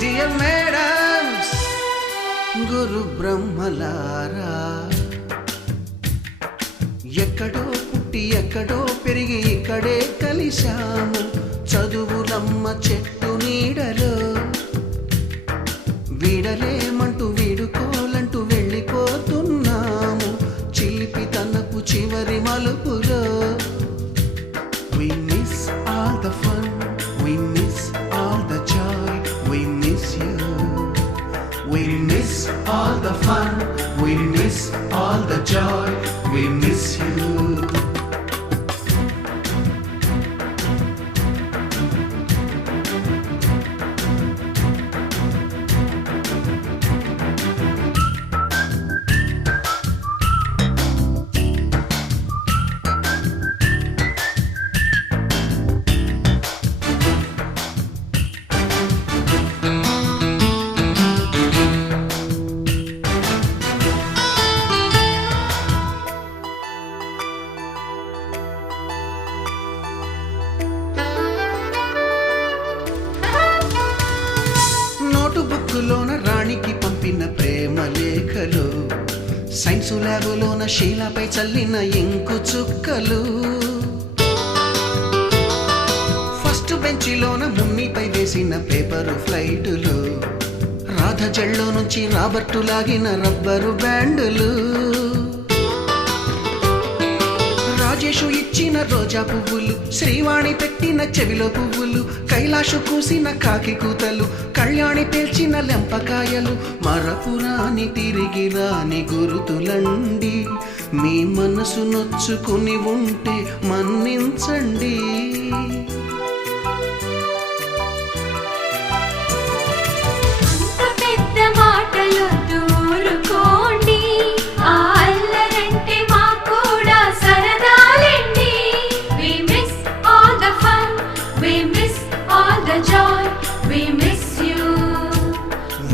Dear madams, గురు బ్రహ్మలారా, ఎక్కడో పుట్టి ఎక్కడో పెరిగి ఇక్కడే కలిశాము. చదువులమ్మ చెట్టు నీడలో వీడలేమంటూ వీడుకోలంటూ వెళ్ళిపోతున్నాము. చిలిపి తనపు చివరి మలుపులో we miss all the fun, we miss all the joy, we miss you. We miss all the fun, we miss all the joy, we miss you. బుక్కులోన రాణికి పంపిన ప్రేమ లేఖలు, సైన్సు ల్యాబులోన శీలపై చల్లిన ఇంకు చుక్కలు, ఫస్ట్ బెంచిలోన మున్నిపై వేసిన పేపరు ఫ్లైటులు, రాధ జల్లో నుంచి రాబర్టు లాగిన rubber బ్యాండులు, Rajesh ఇచ్చిన రోజా పువ్వులు, శ్రీవాణి పెట్టిన చెవిలో పువ్వులు, కైలాషు కూసిన కాకి కూతలు, కళ్యాణి పేల్చిన లెంపకాయలు, మరపురాని తిరిగి రాని గురుతులండి. మీ మనసు నొచ్చుకుని ఉంటే మన్నించండి.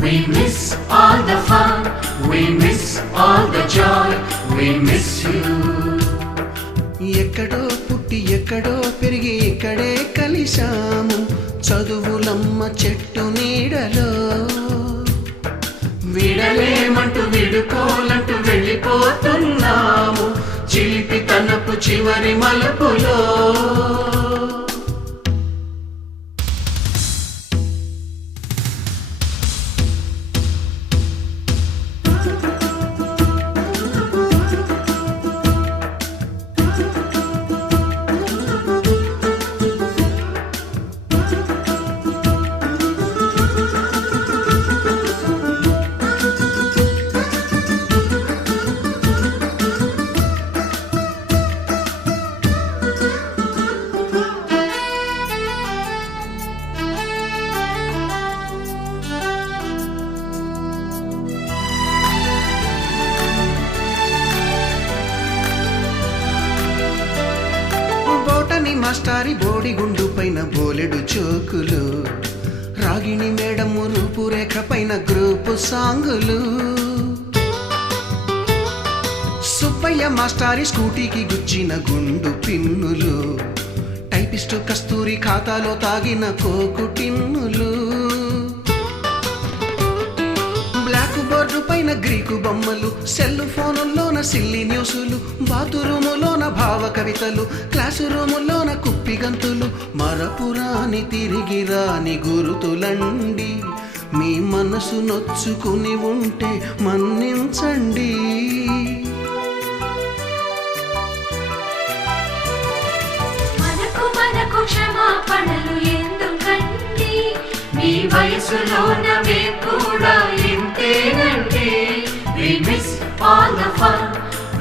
We miss all the fun, we miss all the joy, we miss you. ఎక్కడో పుట్టి ఎక్కడో పెరిగి ఇక్కడే కలిశాము. చదువులమ్మ చెట్టు నీడలో వీడలేమంటూ వీడుకోలంటూ వెళ్ళిపోతున్నాము. చిలిపి తనపు చివరి మలుపులో మాస్టారి బోడిగుండు పైన బోలెడు చోకులు, రాగిణి మేడము రూపురేఖ పైన గ్రూపు సాంగులు, సుబ్బయ్య మాస్టారి స్కూటీకి గుచ్చిన గుండు పిన్నులు, టైపిస్టు కస్తూరి ఖాతాలో తాగిన కోకు టిన్నులు, బ్లాక్ బోర్డు పైన గ్రీకు బొమ్మలు, సెల్ ఫోనుల్లోన సిల్లి న్యూసులు, బాతురూములోన భావ కవితలు, క్లాసు రూములోన కుప్పి గంతులు, మరపురాని తిరిగి రాని గురుతులండి. మీ మనసు నొచ్చుకుని ఉంటే మన్నించండి. మనకు క్షమాపణలు ఎందుకండి, మీ వయసులోన మేము కూడా ఇంతేనండి. We miss all the fun,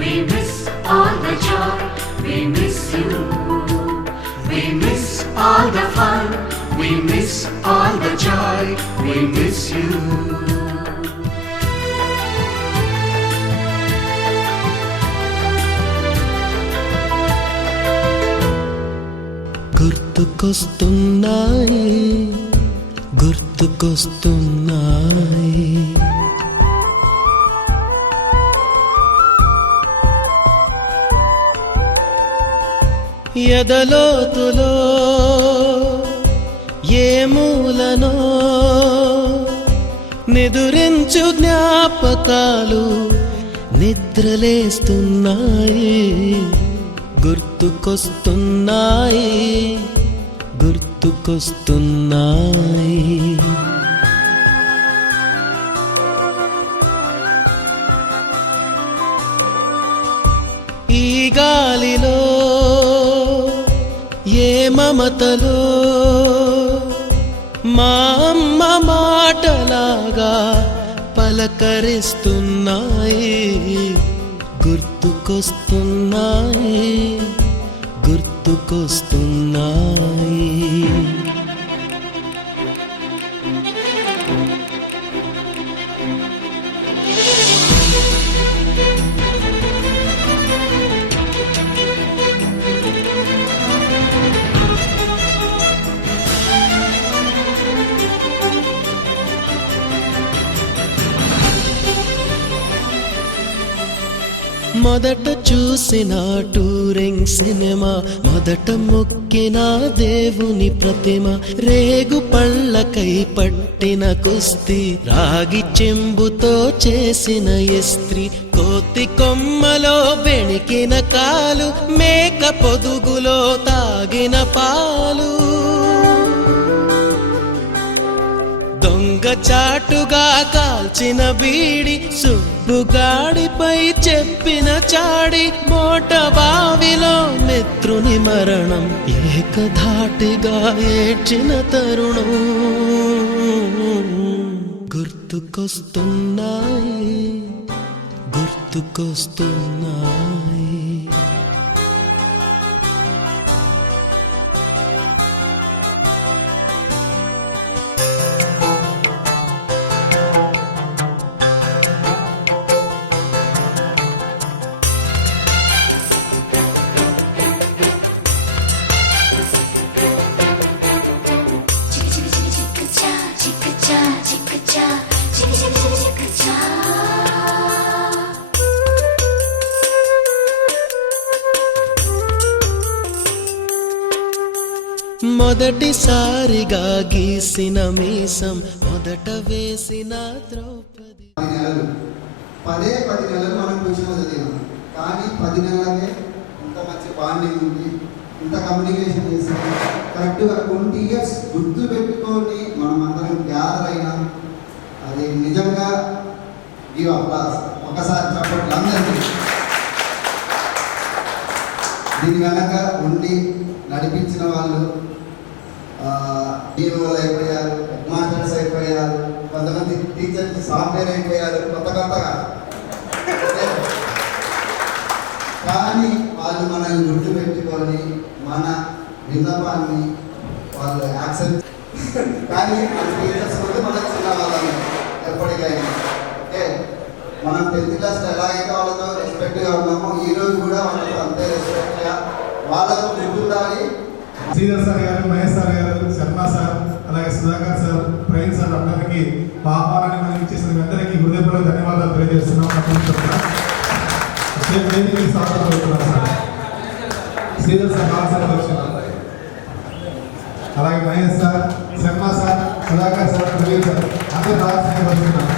we miss all the joy, we miss you. We miss all the fun, we miss all the joy, we miss you. గుర్తుకొస్తున్నాయి గుర్తుకొస్తున్నాయి ఎదలోతులో ఏ మూలనో నిదురించు జ్ఞాపకాలు నిద్రలేస్తున్నాయి, గుర్తుకొస్తున్నాయి, గుర్తుకొస్తున్నాయి. ఈ గాలిలో ఏ మమతలో మా అమ్మ మాటలాగా పలకరిస్తున్నాయి, గుర్తుకొస్తున్నాయి, గుర్తుకొస్తున్నాయి. మొదట చూసిన టూరింగ్ సినిమా, మొదట మొక్కిన దేవుని ప్రతిమ, రేగు పళ్ళకై పట్టిన కుస్తీ, రాగి చెంబుతో చేసిన ఇస్త్రీ, కోతి కొమ్మలో బెణికిన కాలు, మేక పొదుగులో తాగిన పాలు, దొంగ చాటుగా కాల్చిన బీడి, సుబ్బుగాడిపై చెప్పిన చాడి, మోట బావిలో మిత్రుని మరణం, ఏకధాటిగా ఏడ్చిన తరుణం గుర్తుకొస్తున్నాయి, గుర్తుకొస్తున్నాయి. మొదటిసారిగా గీసిన మీసం, మొదట వేసిన ద్రౌపది. 10 నెలలు మనం ట్యూషన్ చదివాం, కానీ 10 నెలలకే ఇంత మంచి బాండింగ్ ఉంది, ఇంత కమ్యూనికేషన్ చేసి కరెక్ట్గా 20 years గుర్తు పెట్టుకొని మనం అందరం గ్యాదర్ అయినా, అది నిజంగా గివ్ అప్లాస్. ఒకసారి చెప్పట్లు అందరికీ. దీని వెనక ఉండి నడిపించిన వాళ్ళు డిఓలు అయిపోయారు, హెడ్ మాస్టర్స్ అయిపోయారు, కొంతమంది టీచర్స్ సాఫ్ట్వేర్ అయిపోయారు కొత్తగా. కానీ వాళ్ళు మనల్ని గుర్తుపెట్టుకొని మన విన్నపాన్ని వాళ్ళు యాక్సెప్ట్, కానీ మన టీచర్స్ కూడా మనకు చిన్న వాళ్ళని ఎప్పటికైనా. ఓకే, మనం 10th క్లాస్లో ఎలా అయితే వాళ్ళతో రెస్పెక్ట్గా ఉన్నామో ఈరోజు కూడా వాళ్ళతో అంతే రెస్పెక్ట్గా వాళ్ళకు గుర్తుండాలి. శ్రీధర్ సార్ గారు, మహేష్ సార్ గారు, శర్మ సార్, అలాగే సుధాకర్ సార్, ప్రవీణ్ సార్ అందరికీ ఆహ్వానాన్ని మనం ఇచ్చేసిన అందరికీ హృదయపూర్వక ధన్యవాదాలు తెలియజేస్తున్నాం. శ్రీధర్ సార్ బాగా వచ్చినారు, అలాగే Mahesh sir, Sharma sir, Sudhakar sir, Praveen sir అందరూ బాగా సహాయపడుతున్నారు.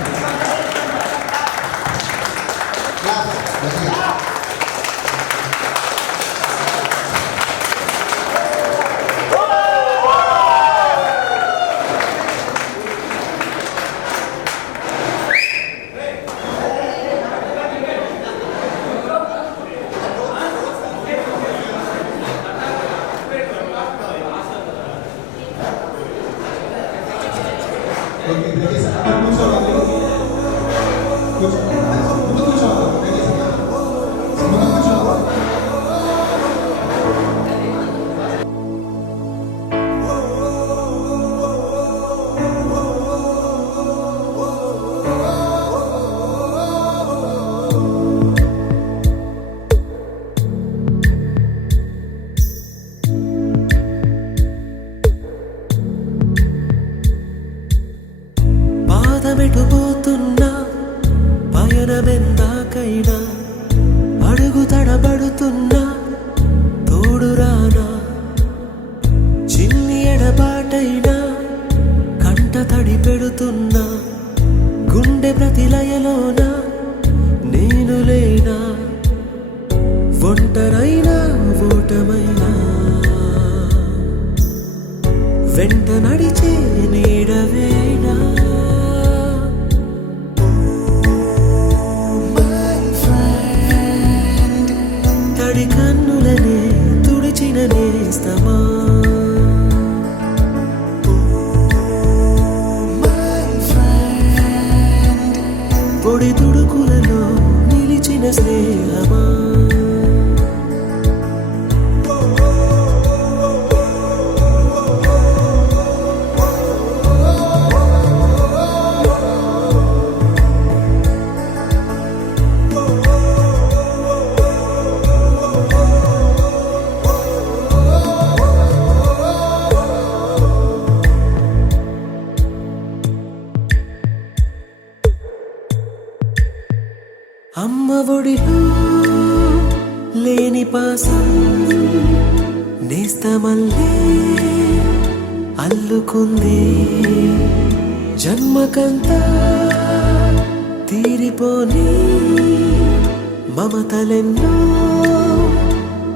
పాదమెటుపోతున్నా పయనమెందాకైనా, అడుగు తడబడుతున్నా తోడురానా, చిన్ని ఎడబాటైనా కంట తడి పెడుతున్నా గుండె ప్రతిలయలోన నేను లేనా, ఒంటరైనా ఓటమైనా వెంట నడిచే నీడవేనా. తడి కన్నులనే తుడిచిన నేస్తమా, పొడి తుడుకులలో నిలిచిన స్నేహమా. అమ్మ ఒడిలో లేని పాసం నేస్తమల్లే అల్లుకుంది, జన్మకంతా తీరిపోని మమతలెన్నో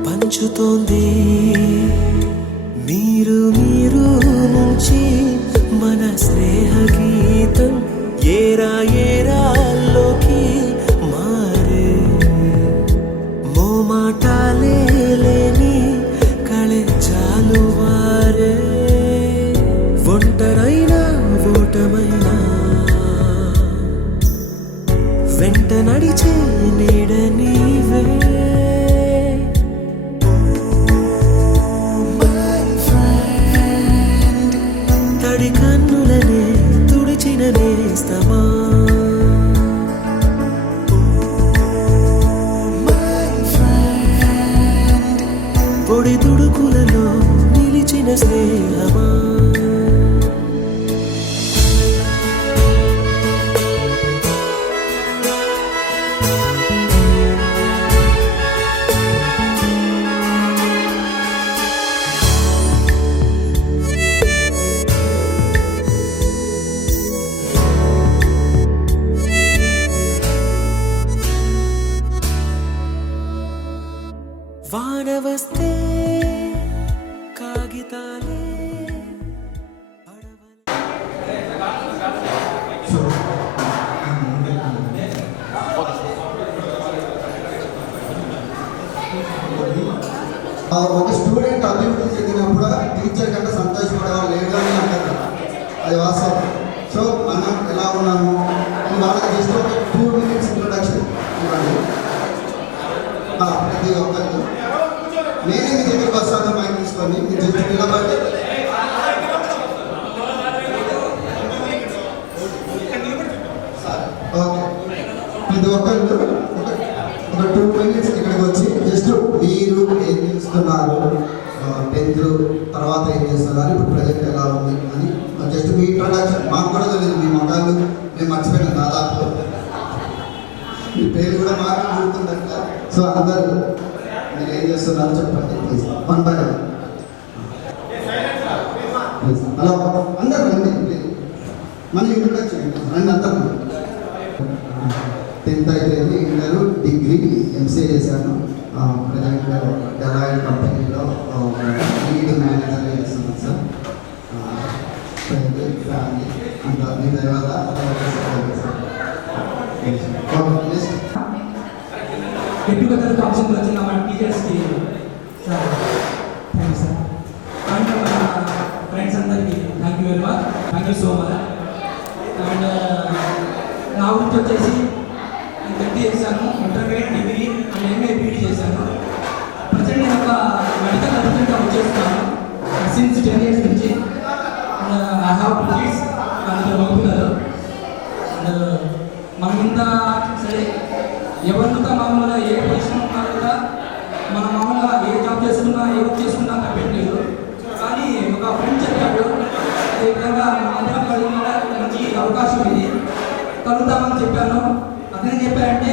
పంచుతోంది. మీరు నుంచి మన స్నేహ గీతం ఏరా ఏరాల్లోకి మారే, మోమాటాలే లేని కళే చాలు వారే. ఒంటరైనా ఓటమైనా వెంట నడిచే నీడ నీవే. తడి కన్నులనే తుడిచిన నేస్తమా, పొడి తుడుకులలో నిలిచిన స్నేహమా. వాన వస్తే కాగితాలే ఒక స్టూడెంట్ అభివృద్ధి చెందినప్పుడు టీచర్ కంటే సంతోషపడేవాళ్ళు లేడు అని అంటారు, అది వాస్తవం. సో మనం ఎలా ఉన్నాము వాళ్ళకి జస్ట్ ఒక 2 minutes ఇంట్రొడక్షన్ ఇవ్వండి ప్రతి ఒక్కరికి. నేనే మీ దగ్గరికి వస్తాను మైక్ తీసుకొని, మీరు జస్ట్ నిలబడి ఓకే. ప్రతి ఒక్కరు ఒక 2 minutes ఇక్కడికి వచ్చి జస్ట్ మీరు ఏం చేస్తున్నారు, 10th తర్వాత ఏం చేస్తున్నారు, ఇప్పుడు ప్రజెంట్ ఎలా ఉంది అని జస్ట్ మీ ఇంట్రొడక్షన్. మాకు కూడా తెలియదు, మీ మొక్కలు మేము మర్చిపోయినాం దాదాపు, మీ పేరు కూడా మాకు గుర్తుందంట. సో అందరూ మీరు ఏం చేస్తున్నారు చెప్పండి ప్లీజ్, 1 by 1. హలో అందరూ రండి ప్లీజ్, మన ఇంట్రొడక్షన్ రండి అందరూ. 10th అయిపోయింది, ఇంటర్, డిగ్రీ, ఎంసీఏ చేశాను. ప్రజెంట్ డెలాయిడ్ కంపెనీలో లీడ్ మేనేజర్గా చేస్తున్నాను సార్. ఫ్యామిలీ అంత మీ తర్వాత ఎడ్యుకేటర్ ఫంక్షన్ వచ్చిన మన టీచర్స్కి సార్ థ్యాంక్స్ సార్. అండ్ మన ఫ్రెండ్స్ అందరికీ thank you very much, thank you so much. And నా గురించి వచ్చేసి నేను 10th చేశాను, intermediate, degree and MA BEd చేశాను. ప్రజెంట్ నేను ఒక మెడికల్ అసిస్టెంట్గా వచ్చేస్తున్నాను సిన్స్ 10 years నుంచి. ఐ హ్యావ్ 2 kids అండ్ మగపిల్లలు. అండ్ మనం ఇంత సరే ఎవరితో మామూలుగా ఏ పొజిషన్ ఉన్నా కూడా మనం మామూలుగా ఏ జాబ్ చేసుకున్నా ఏ వర్క్ చేసుకున్నా పెట్టలేదు. కానీ ఒక ఫ్రెండ్ చెప్పాడు, ఈ విధంగా అందరం కలిగిన మంచి అవకాశం ఇది కలుగుతామని చెప్పాను. అతనే చెప్పారంటే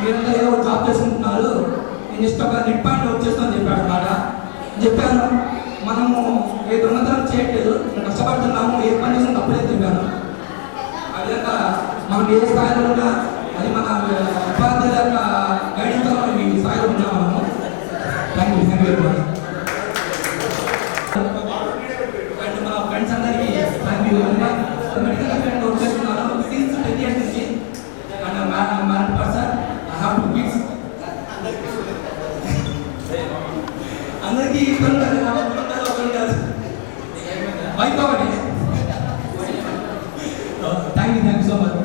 మీరంతా ఏదో జాబ్ చేసుకుంటున్నారు, నేను జస్ట్ ఒక నెట్ పాయింట్ వర్క్ చేస్తామని చెప్పాడు అన్నమాట. చెప్పాను మనము ఏ దొంగతనం చేయట్లేదు, కష్టపడుతున్నాము, ఏ పని చేసిన తప్పలేదు చెప్పాను. ఆ విధంగా మనం ఏ మైక్ ఒకటి. Thank you so much.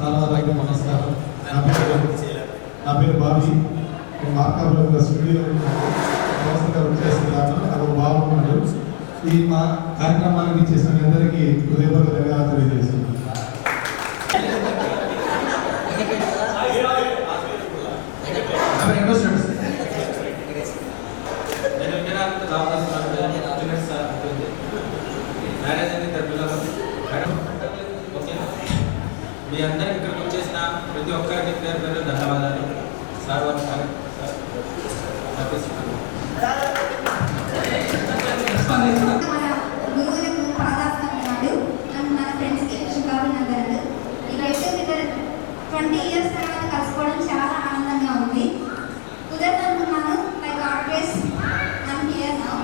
సార్వారికి నమస్కారం. నా పేరు బాబీ. మార్కాపురంలో స్టూడియో వ్యవస్థగా వచ్చేసిన దాంట్లో అది బాగున్నాడు. ఈ మా కార్యక్రమానికి చేసిన మీ అందరికీ హృదయపూర్వక ధన్యవాదాలు తెలియజేస్తున్నాను. మీ అందరికి ఇక్కడికి వచ్చేసిన ప్రతి ఒక్కరికి పేరు పేరు ధన్యవాదాలు. సార్ వారు మన గురువులకు పాదాస్తన్నాడు అండ్ మన ఫ్రెండ్స్కి శుభాభినందనలు. ఈ గెట్ 20 ఇయర్స్ తర్వాత కలుసుకోవడం చాలా ఆనందంగా ఉంది. కుదరదనుకున్నాను, like always I'm here now.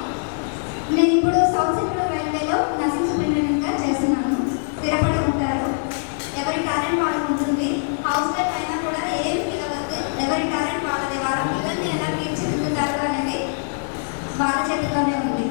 నేను ఇప్పుడు సౌత్ సెంట్రల్ రైల్వేలో నర్సింగ్ సూపరింటెండెంట్గా చేస్తున్నాను. స్థిరపడి ఉంటారు. ఎవరి టాలెంట్ వాళ్ళకు ఉంటుంది. హౌస్ వైఫ్ అయినా కూడా ఏం పిలవద్దు, ఎవరి టాలెంట్ వాళ్ళది. వాళ్ళ పిల్లల్ని ఎలా తీర్చిదిద్దుతారు అనేది వాళ్ళ చేతిలోనే ఉంది.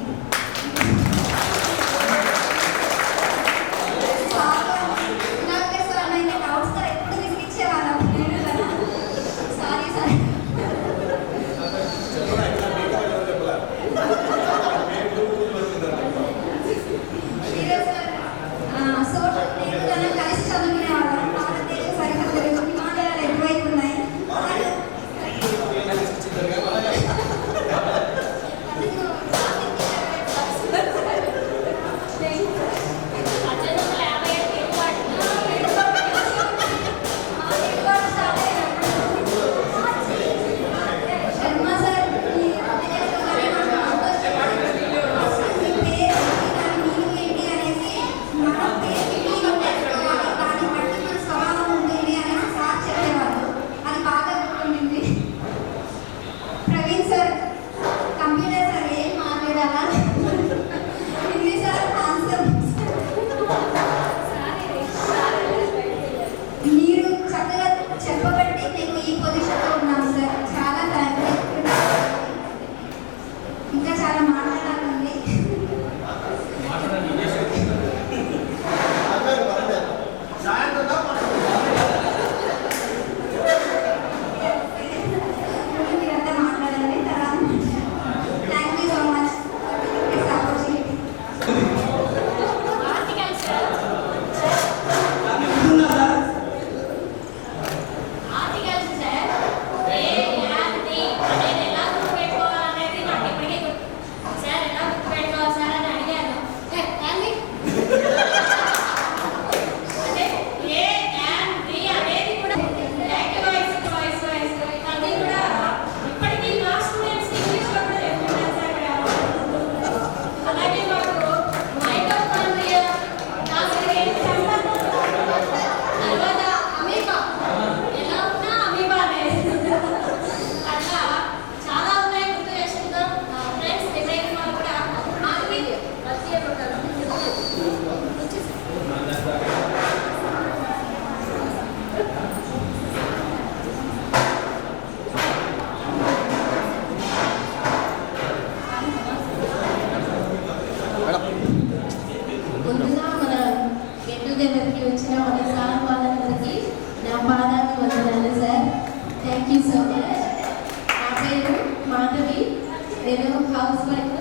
నేను housewife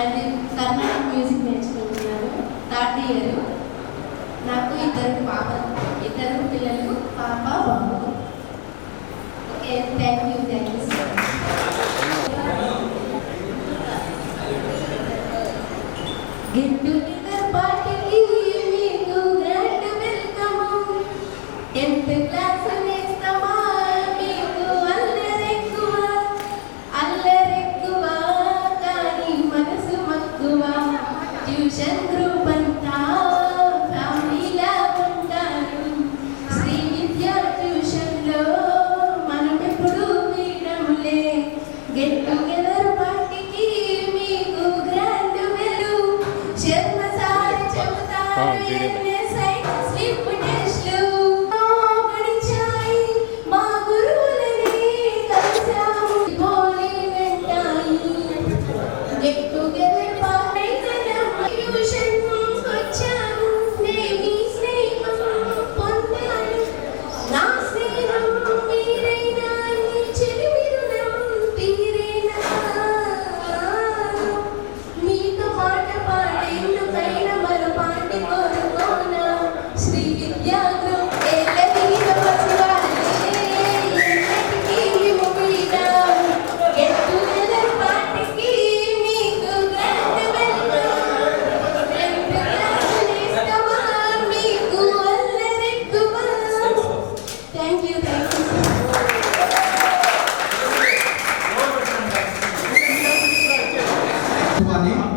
and Karnataka music నేర్చుకుంటున్నాను 3rd ఇయర్.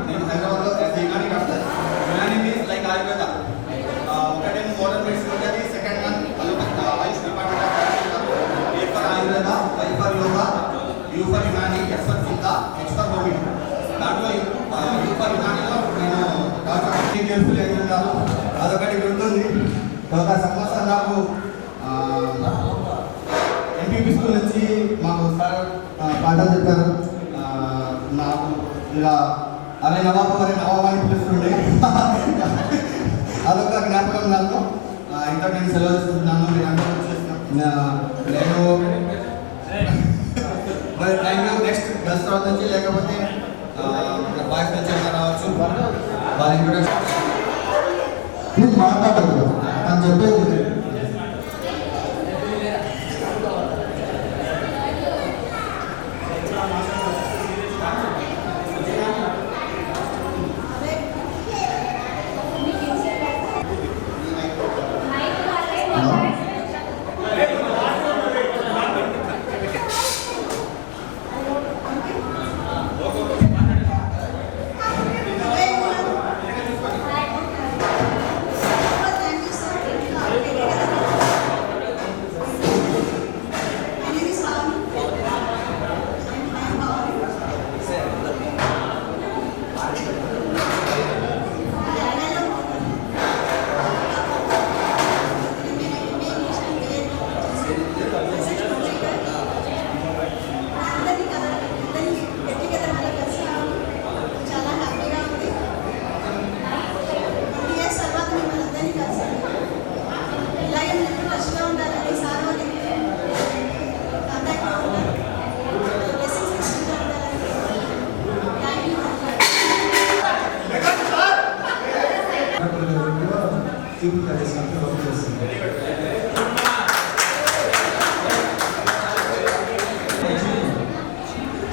నేను హైదరాబాద్లో యునాని కడతాను. Unani means like Ayurveda. ఒకటేమో మోడర్న్ మెడిసిన్ ఉంటుంది, second one Ayush department. A for Ayurveda, Y for yoga, U for Unani, S for Siddha, H for homeo. దాంట్లో యూ ఫర్ యునానిలో నేను డాక్టర్ కేర్ఫుల్ అవుతున్నాను. అదొకటి ఉంటుంది. ఒక సంవత్సరం నాకు ఎంపీపీ స్కూల్ నుంచి మాకు సార్ పాఠాలు చెప్పారు. నాకు ఇలా అరే నవాబు అరే నవాబు అని పిలుస్తుండే. అదొక జ్ఞాపకం నాకు. ఇంకా నేను సెలవు తీసుకుంటున్నాను. నేను మరి థ్యాంక్ యూ. నెక్స్ట్ గర్ల్స్ తర్వాత నుంచి లేకపోతే బాయ్స్ నుంచి ఏమైనా రావచ్చు. వాళ్ళ ఇంట్రొడక్షన్ ప్లీజ్ మాట్లాడదు అని చెప్పేది.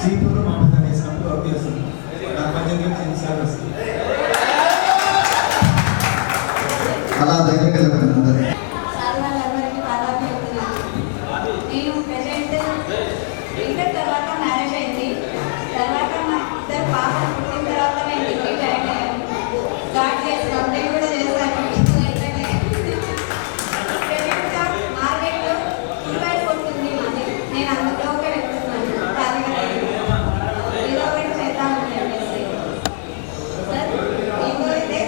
చీపులు మామూలుగా వేసినప్పుడు వర్క్ చేస్తుంది. నాకు కొంచెం సార్ వస్తుంది. అలా దగ్గరికి వెళ్ళిపోయింది. నేను ప్రెసెంట్ ఇంటర్ తర్వాత మ్యారేజ్ అయింది. తర్వాత మా ఇద్దరు పాపలు పుట్టిన తర్వాత నేను డిగ్రీ జాయిన్ అయ్యాను. స్టార్ట్ చేసి కంప్లీట్ కూడా చేశాను. ప్రెసెంట్గా మార్కెట్లో ఇన్వైట్ కొడుతుంది మాది. నేను అందులోకి వెళ్తున్నాను. ఏదో ఒకటి చేద్దామని చెప్పేసి సార్ ఇంకో అయితే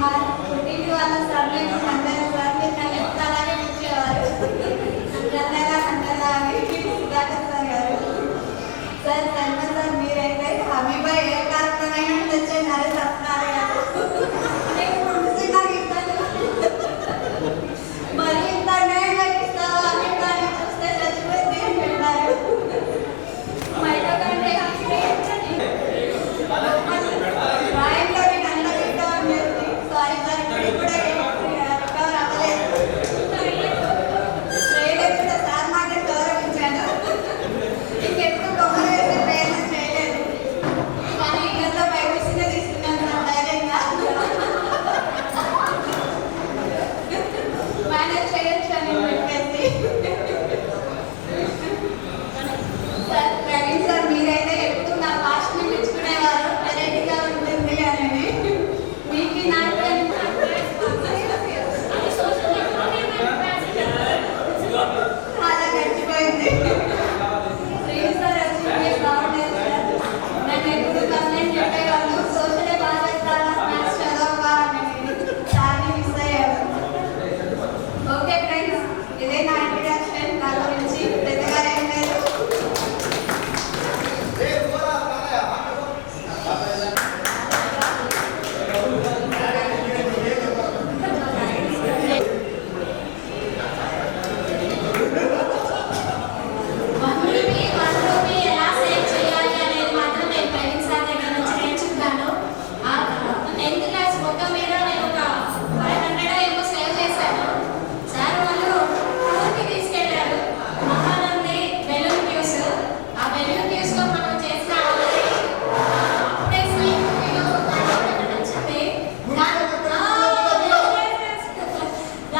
మా పుట్టింటి వాళ్ళ సార్ నేను అందరూ సార్ మీరు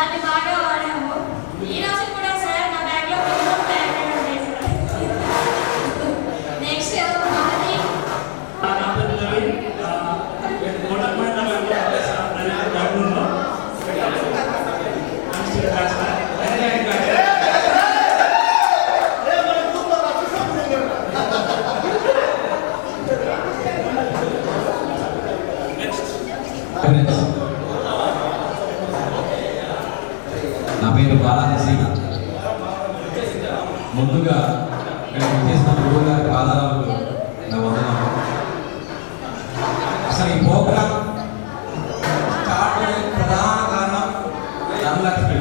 దాన్ని బాగా వాడాము. ఈ రోజు కూడా సార్ నా బ్యాగ్లో మినిమం 500 ఉంటాయి సార్. నెక్స్ట్ మాది నా పేరు బాలాజీ. ముందుగా నేను చేసిన గురువు గారి పాదాలకు నా వందనాలు. అసలు ఈ ప్రోగ్రామ్ స్టార్ట్ అయ్యే ప్రధాన కారణం ధనలక్ష్మి.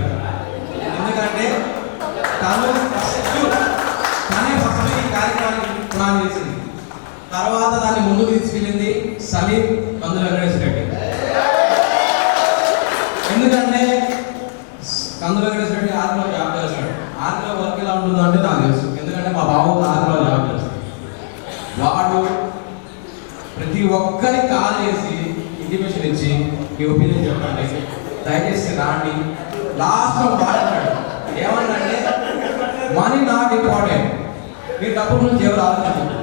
ఎందుకంటే తనే ఫస్ట్ ఈ కార్యక్రమానికి ప్లాన్ చేసింది. తర్వాత దాన్ని ముందు తీసుకెళ్ళింది సలీం కందుల వెంకటేశ్వర రెడ్డి. ఎందుకంటే కందుల వెంకటేశ్వర రెడ్డి ఆర్మీలో జాబ్ చేస్తాడు. ఆర్మీలో వర్క్ ఎలా ఉంటుందో అంటే నాకు తెలుసు. ఎందుకంటే మా బాబు ఆర్మీలో జాబ్ చేస్తాడు. వాడు ప్రతి ఒక్కరికి కాల్ చేసి ఇంటిమేషన్ ఇచ్చి మీ ఒపీనియన్ చెప్పండి, దయచేసి రాండి. లాస్ట్లో మాట్లాడాడు ఏమన్నాడంటే మనీ నాట్ ఇంపార్టెంట్, మీరు డబ్బు గురించి ఎవరు ఆలోచించండి.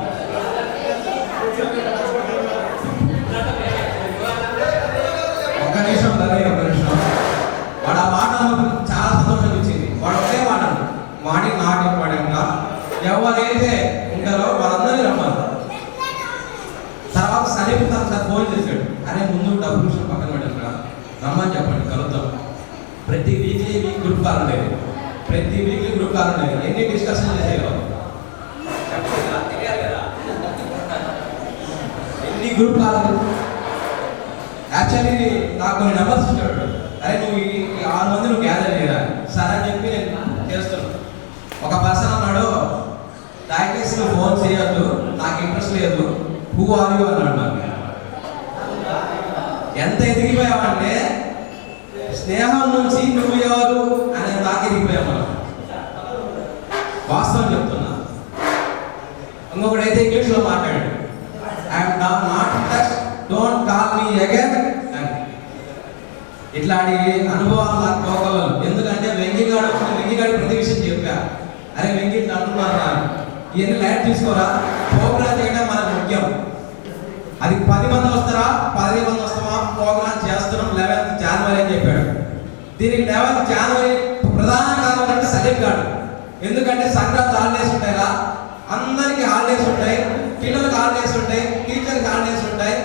ఒక్క నిమిషం వాడు ఆ మాట చాలా సంతోషం ఇచ్చింది. వాడు ఒకే మాట మనీ నాట్ ఇంపార్టెంట్ గా ఎవరైతే ఉంటారో వాళ్ళందరినీ రమ్మన్నారు. తర్వాత సలీం సార్ ఫోన్ చేశాడు, అరే ముందు డబ్బు విషయం పక్కన పెట్టారు రమ్మని చెప్పండి కలుద్దాం. ప్రతి వీక్లీ గ్రూప్ కాల్ ఉండేది. ప్రతి వీక్లీ గ్రూప్ కాల్ ఉండేది. ఎన్ని డిస్కషన్ చేసేవారు, ఎన్ని గ్రూప్ కాల్. యాక్చువల్లీ నాకు కొన్ని నెంబర్స్ ఇచ్చాడు, అరే నువ్వు ఈ 6 మంది నువ్వు గ్యాదర్ చేయరా సరే అని చెప్పి నేను చేస్తున్నాను. ఒక పర్సన్ అన్నాడు, దయచేసి నువ్వు ఫోన్ చేయొద్దు, నాకు ఇంట్రెస్ట్ లేదు, హూ ఆర్ యూ అన్నాడు. నాకు ఎంత ఎదిగిపోయావంటే స్నేహం నుంచి నువ్వు ఎవరు అనే దాకా ఎదిగిపోయావు మనం. వాస్తవం చెప్తున్నా. ఇంకొకడైతే ఇంగ్లీష్లో మాట్లాడాడు, I'm not touch, don't call me again అని. ఇట్లాంటి అనుభవాలు నాకు పోగలరు. ఎందుకంటే వెంగిగాడు ప్రతి విషయం చెప్పా, అరే వెంగి ఇట్లా అంటున్నారు ఇవన్నీ లైట్ తీసుకోరా, ప్రోగ్రామ్ చేయడం మనకు ముఖ్యం. అది 10 మంది వస్తారా 15 మంది వస్తామా, ప్రోగ్రామ్ చేస్తున్నాం 11th January అని చెప్పాడు. దీనికి 11th January ప్రధాన కారణం అంటే సలీం గాడు. ఎందుకంటే సంక్రాంతి హాలిడేస్ ఉంటాయిరా, అందరికి హాలిడేస్ ఉంటాయి, పిల్లలకు హాలిడేస్ ఉంటాయి, టీచర్కి హాలిడేస్ ఉంటాయి.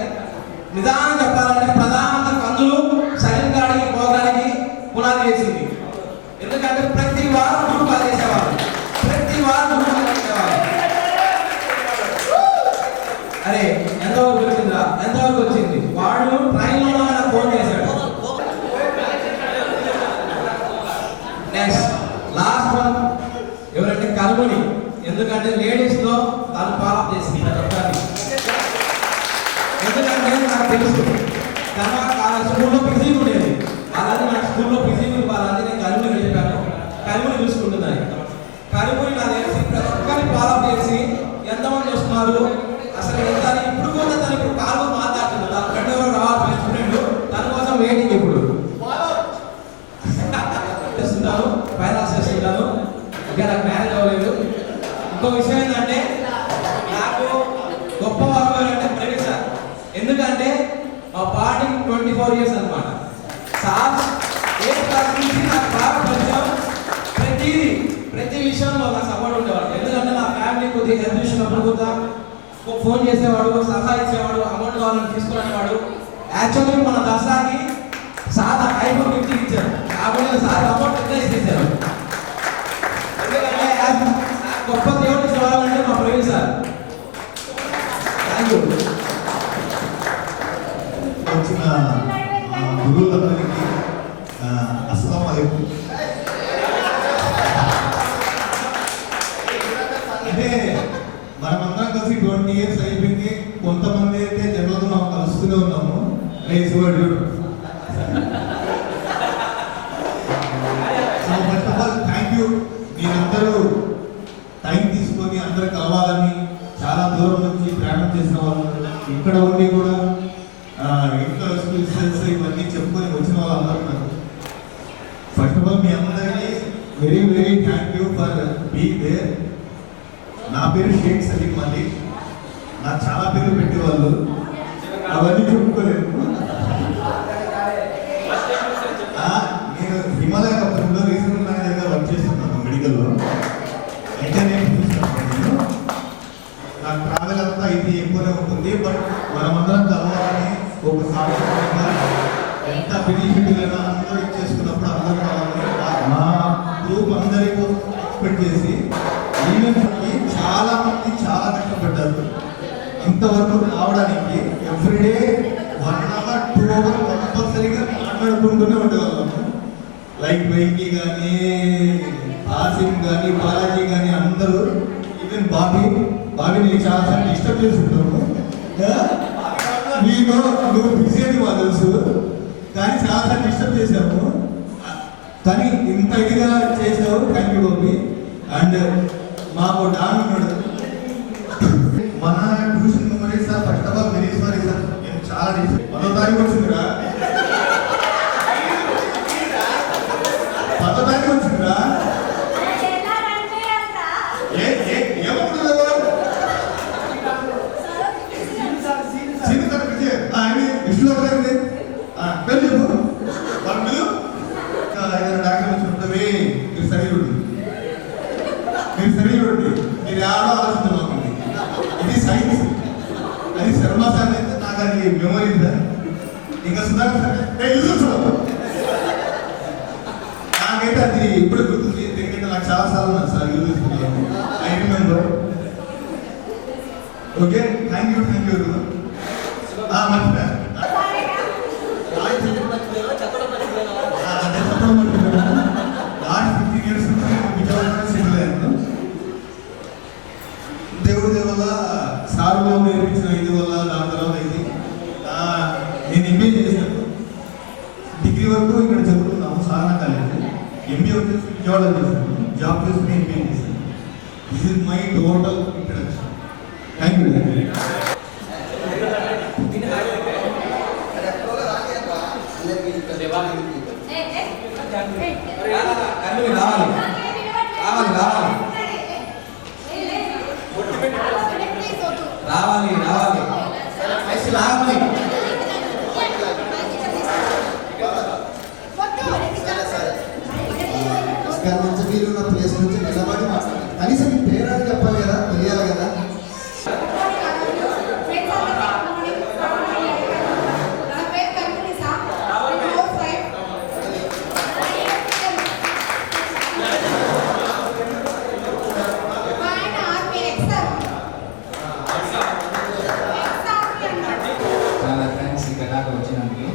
నిదానం చెప్పాలంటే ప్రధానమంత్రి కందులు సలీం గాడికి ప్రోగ్రానికి పునాది వేసింది. ఎందుకంటే ప్రతి వారం గ్రూప్ కాల్ చేసేవాళ్ళు, ప్రతి వారం గ్రూప్ కాల్ చేసేవాళ్ళు. అరే ఎంతవరకు వచ్చిందా, ఎంతవరకు వచ్చింది, వాడు ట్రైన్లో ఫోన్ చేశాడు. నెక్స్ట్ లాస్ట్ వన్ ఎవరంటే కల్ముని. ఎందుకంటే లేడీస్లో తను ఫాలోఅప్ చేసింది చెప్తాను. ఎందుకంటే నాకు తెలుసు తన స్కూల్లో బిజీ ఉండేది, వాళ్ళని నా స్కూల్లో బిజీ ఉంది, వాళ్ళని నేను కలుముని చెప్పాను. కలుముని చూసుకుంటున్నాను. కలుముని నాకు తెలిసి ప్రతి ఒక్కరిని ఫాలోఅప్ చేసి ఎంతమంది వస్తున్నారు అసలు ఎంత. ఇప్పుడు కూడా తను ఇప్పుడు కాలు మాట్లాడుతుంది, తన ఫ్రెండ్ ఎవరో రావాలి, బెస్ట్ ఫ్రెండ్, తన కోసం వెయిటింగ్. ఇప్పుడు చేస్తుంటాను, ఫైనాన్స్ చేస్తుంటాను, ఇంకా నాకు మ్యారేజ్ అవ్వలేదు. ఇంకో విషయం ఏంటంటే నాకు గొప్ప వర్గం అంటే ప్రవీణ్ సార్. ఎందుకంటే మా పార్టీ 24 years అనమాట. సార్ ఏ క్లాస్ నుంచి నాకు బాగా పరిచయం, ప్రతి విషయంలో నాకు సపోర్ట్ ఉండేవాడు. ఎందుకంటే నా ఫ్యామిలీ కొద్దిగా హెల్త్ విషయంలో కూడా ఫోన్ చేసేవాడు, సలహా ఇచ్చేవాడు, అమౌంట్ కావాలని తీసుకునేవాడు. యాక్చువల్లీ మన దసరాకి సార్ ఐఫోన్ 50 ఇచ్చారు, కాబట్టి సార్ అమౌంట్ ఎట్లా ఇచ్చేసారు. ఎందుకంటే గొప్ప దేవుడు ఇచ్చేవాళ్ళంటే మా ప్రవీణ్ సార్. Thank you. వచ్చిన గురువులందరికీ అస్సలాము అలైకుం. అంటే మనమందరం కలిసి 20 years అయిపోయింది. కొంతమంది అయితే జనరల్గా మనం కలుస్తూనే ఉన్నాము. రేసు వాడు so first of all thank you. మీరందరూ టైం తీసుకొని అందరు కలవాలని చాలా దూరం నుంచి ప్రయాణం చేసిన వాళ్ళు, ఇక్కడ ఉండి కూడా ఇంట్లో స్కిల్స్ ఇవన్నీ చెప్పుకొని వచ్చిన వాళ్ళందరూ నాకు very very thank you for be there. నా పేరు షేక్ సలీం అలీ. నాకు చాలా పేర్లు పెట్టేవాళ్ళు, అవన్నీ చెప్పుకోలేదు. నేను హిమాలయ కంపెనీలో రీజనల్ మేనేజర్గా వర్క్ చేస్తున్నాను మెడికల్లో. అయితే నేను చూస్తున్నాను, నాకు ట్రావెల్ అంతా ఇది ఎక్కువనే ఉంటుంది. బట్ మనమందరం కలవాలని ఒకసారి ఎంత బెనిఫిట్ అందరూ ఇచ్చేసుకున్నప్పుడు అందరూ కావాలని మా గ్రూప్ అందరి కోసం ఎక్స్పెక్ట్ చేసి ఈవెంట్కి చాలా మంది చాలా కష్టపడ్డారు. ఇంతవరకు రావడానికి ఎవ్రీడే 1 hour 2 hours కంపల్సరీగా మాట్లాడుకుంటూనే ఉండేవాళ్ళం. లైక్ వెంకీ కానీ, ఆసిం కానీ, బాలాజీ కానీ అందరూ, ఈవెన్ బాబీని చాలాసార్లు డిస్టర్బ్ చేసి ఉంటాము. నీకు నువ్వు బిజీ అని మాకు తెలుసు, కానీ చాలాసార్లు డిస్టర్బ్ చేసాము. కానీ ఇంత ఇదిగా చేసావు, థ్యాంక్ యూ బాబీ. అండ్ మాకు డాన్ ఉన్నాడు, మన tuition memories sir. First of all very sorry sir, నేను చాలా డిస్టర్బ్. 10వ తారీఖు వచ్చిందిరా, 10వ తారీఖు వచ్చిందిరా. ఏమవుతుందా చిన్న సార్ విజయ్ విష్ణు గారి పేరు చెప్పు. వాళ్ళు 5 డాక్టర్లు వచ్చినప్పుడు మీరు సరి చూడండి, మీరు ఏడో ఆలోచించబోతుంది. ఇది సైన్స్, అది శర్మ సార్ అయితే నాకు అది మెమరీ ఉందా. ఇంకా సుధాకర్ సార్ నాకైతే అది ఇప్పుడు గుర్తుంది, ఎందుకంటే నాకు చాలా సార్లు ఉన్నారు సార్ యూజ్ చేసుకున్నాను. I remember. Okay, thank you మర్చిపోయా. లాస్ట్ 15 years నుంచి విజయవాడ సెటిల్ అయ్యాను. దేవుడి వల్ల, సార్లో నేర్పించిన ఇది వల్ల, దాని తర్వాత ఇది నేను ఎంబీఏ చేశాను. డిగ్రీ వరకు ఇక్కడ చదువుకున్నాము సాధన కాలేజ్. ఎంబీఏ వచ్చేసి విజయవాడ చేశాను, జాబ్ చేసుకుని ఎంబీఏ చేశాను. This is my total introduction. Thank you. మీరు ఉన్న ప్లేస్ నుంచి నిలబడి మాట్లాడాలి. కనీసం మీ పేరు చెప్పాలి కదా, తెలియాలి కదా. చాలా థ్యాంక్స్ ఇక్కడ దాకా వచ్చినందుకు.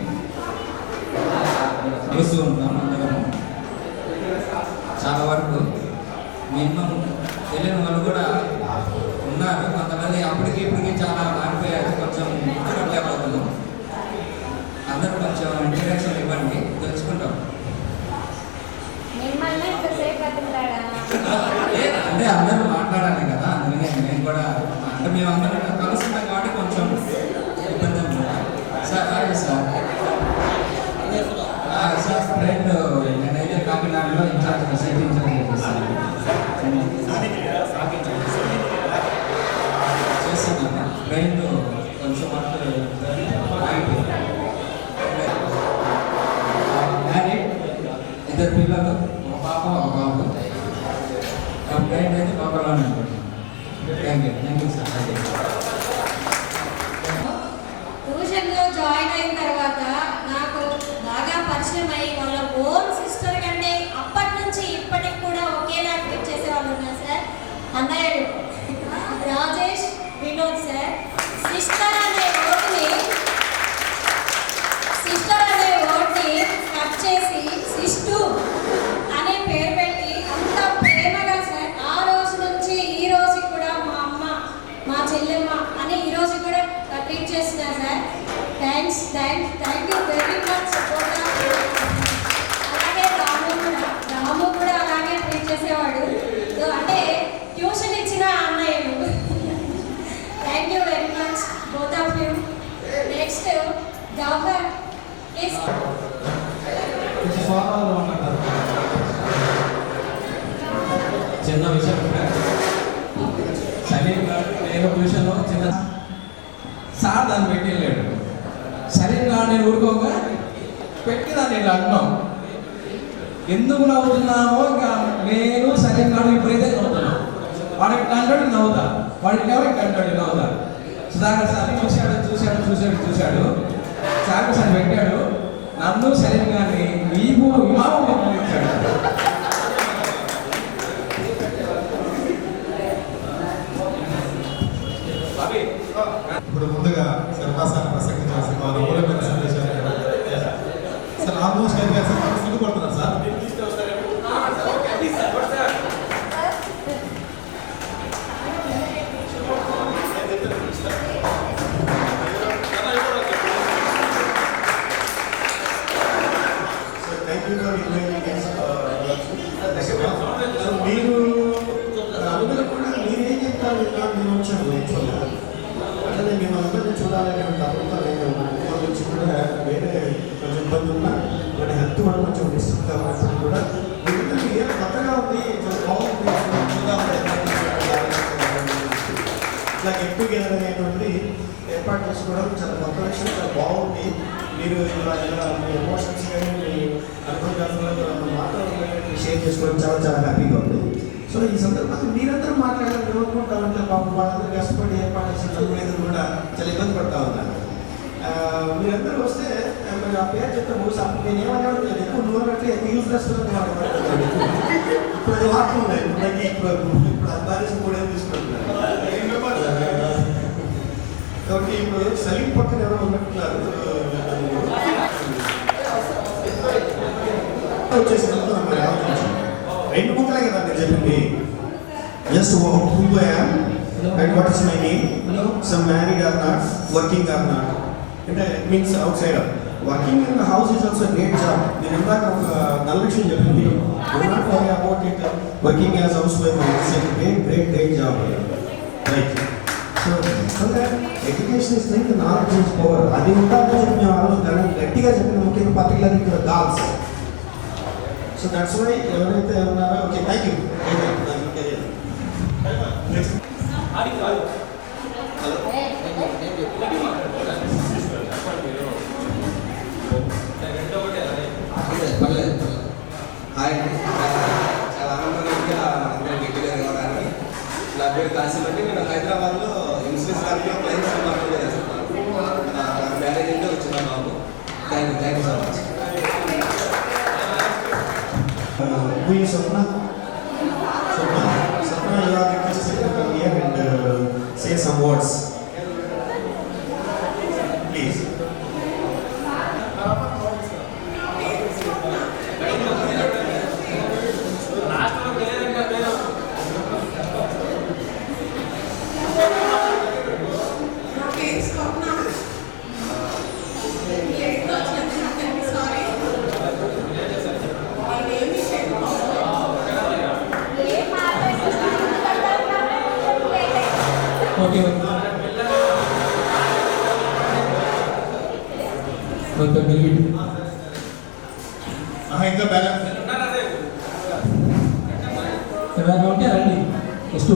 చూస్తూ ఉంటాం అందరం, చాలా వరకు మినిమం తెలియని వాళ్ళు కూడా ఉన్నారు. కొంతమంది అప్పటికి ఇప్పటికి చాలా మారిపోయారు, కొంచెం గుర్తుపట్టలేకపోతున్నాం. అందరూ కొంచెం ఇంట్రడక్షన్ ఇవ్వండి, తెలుసుకుంటాం. అంటే అందరూ మాట్లాడాలి కదా, అందుకనే నేను కూడా, అంటే మేము అందరం కలుస్తున్నాం కాబట్టి కొంచెం ఇబ్బంది అనమాట. సార్ సార్ ఫ్రెండ్, నేనైతే కాకినాడలో ఇన్ఛార్జ్ సైట్ ఇన్ఛార్జ్ చేస్తున్నాను. ఫ్రెండ్ కొంచెం మ్యారీడ్, 2 పిల్లలు, ఒక పాప ఒక బాబు. ఫ్రెండ్ అయితే లోపల అనుకుంటున్నాను. Thank you sir. ట్యూషన్లో జాయిన్ అయిన తర్వాత నాకు బాగా పరిచయం అయ్యి వాళ్ళ ఓన్ సిస్టర్ కంటే అప్పటి నుంచి ఇప్పటికి కూడా ఒకేలా ట్రీట్ చేసేవాళ్ళు ఉన్నారు సార్. అన్నయ్యలు రాజేష్, వినోద్ సార్. సిస్టర్ అనే వర్డ్ని కట్ చేసి సిస్టు అనే పేరు పెట్టి అంత ప్రేమగా సార్ ఆ రోజు నుంచి ఈ రోజు కూడా మా అమ్మ, మా చెల్లెమ్మ అని ఈ రోజు కూడా ట్రీట్ చేస్తున్నారు sir. Thank you very much. అలాగే రాము కూడా అలాగే ట్రీట్ చేసేవాడు. అంటే ట్యూషన్ ఇచ్చిన అన్నయ్యలు. Thank you very much both of you. Next Gauhar please. చిన్న విషయం సలీం గారు నేను ట్యూషన్లో చిన్న సార్ దాన్ని పెట్టి వెళ్ళాడు. సలీం గారు నేను ఊరుకోగా పెట్టి దాన్ని ఇలా అంటున్నాం. ఎందుకు నవ్వుతున్నామో ఇంకా నేను సలీం గారు ఇప్పుడైతే నవ్వుతున్నాం. వాడు ఇట్లా అంటాడు నవ్వుతా, వాడు ఇట్లా అంటాడు నవ్వుతా. సుధాకర్ సార్ చూశాడు చూశాడు చూశాడు చూశాడు సార్ సార్ పెట్టాడు. నన్ను సలీం గారిని వీపు విమానం ఇచ్చాడు. ఇప్పుడు ముందుగా సర్వాసాన్ని ప్రసంగించాల్సిన వారు మూలమైన సందేశాలు సార్ ఆల్మోస్ట్ అయితే సార్ సిగ్గుపడుతున్నారు సార్. మీరు అందరూ కూడా మీరేం చెప్తారు మీరు వచ్చారు అంటే మేము అందరినీ చూడాలని తప్ప లేదు. నుంచి కూడా వేరే కొంచెం ఇబ్బంది ఉన్నా మన హెల్త్ కూడా కొంచెం డిస్టర్బ్ కావాల్సింది కూడా ఎందుకంటే ఏం కొత్తగా ఉంది బాగుంది ఇట్లా గెట్ టుగెదర్ అనేటువంటి ఏర్పాటు చేసుకోవడం చాలా కొత్త విషయం, చాలా బాగుంది. మీరు ఇలా మీ ఎమోషన్స్ కానీ మీ అనుభవం మాట్లాడాలని షేర్ చేసుకోవడం చాలా చాలా హ్యాపీగా ఉంది. సో ఈ సందర్భంగా మీరందరూ మాట్లాడాలని ఏమనుకుంటారంటే పాపం వాళ్ళందరూ కష్టపడి ఏర్పాటు చేసిన మీద కూడా చాలా ఇబ్బంది పడతా ఉన్నారు. మీరందరూ వస్తే ఆ పేరు చెప్తే మూడు అప్పుడు నేను ఏమన్నాడు ఎక్కువ నూనె పెట్టి యూజ్లెస్ ఇప్పుడు అది వాడుతున్నాయి. ఇప్పుడు అబ్బాయి కూడా తీసుకుంటున్నారు. కాబట్టి ఇప్పుడు సలీం పక్కన ఎవరో ఉన్నట్టున్నారు వచ్చేసినందుకు మరి ఆలోచించాను. 2 ముక్కలే కదా నేను చెప్పింది. Just who I am and what is my name, some married or not, working or not. అంటే it means out side working in the house is also great job. నేను ఇందాక ఒక 4 విషయం చెప్పింది. Not worry about it working as house wife it's a great great great job right. So education is like knowledge is power. అది ఉండాలని చెప్పి మేము ఆ రోజు గట్టిగా చెప్పిన ముఖ్యంగా పర్టికులర్ ఇక్కడ గర్ల్స్. సో దట్స్ వై ఎవరైతే ఉన్నారో ఓకే థ్యాంక్ యూ. హాయ్ అండి, చాలా ఆనందంగా గట్టిగా రావడానికి. నా పేరు కాశీ బట్టి నేను హైదరాబాద్లో ఇన్సూరెన్స్ కంపెనీలో క్లైంట్స్ డిపార్ట్మెంట్లో చేస్తున్నాను. నా మ్యారేజ్ అయితే వచ్చిన బాబు. Thank you so much. Sapna, you are requested to come here and say some words. Please. Okay ఇంకా బ్యాలెన్స్ ఎవరైనా ఉంటే రండి నెక్స్ట్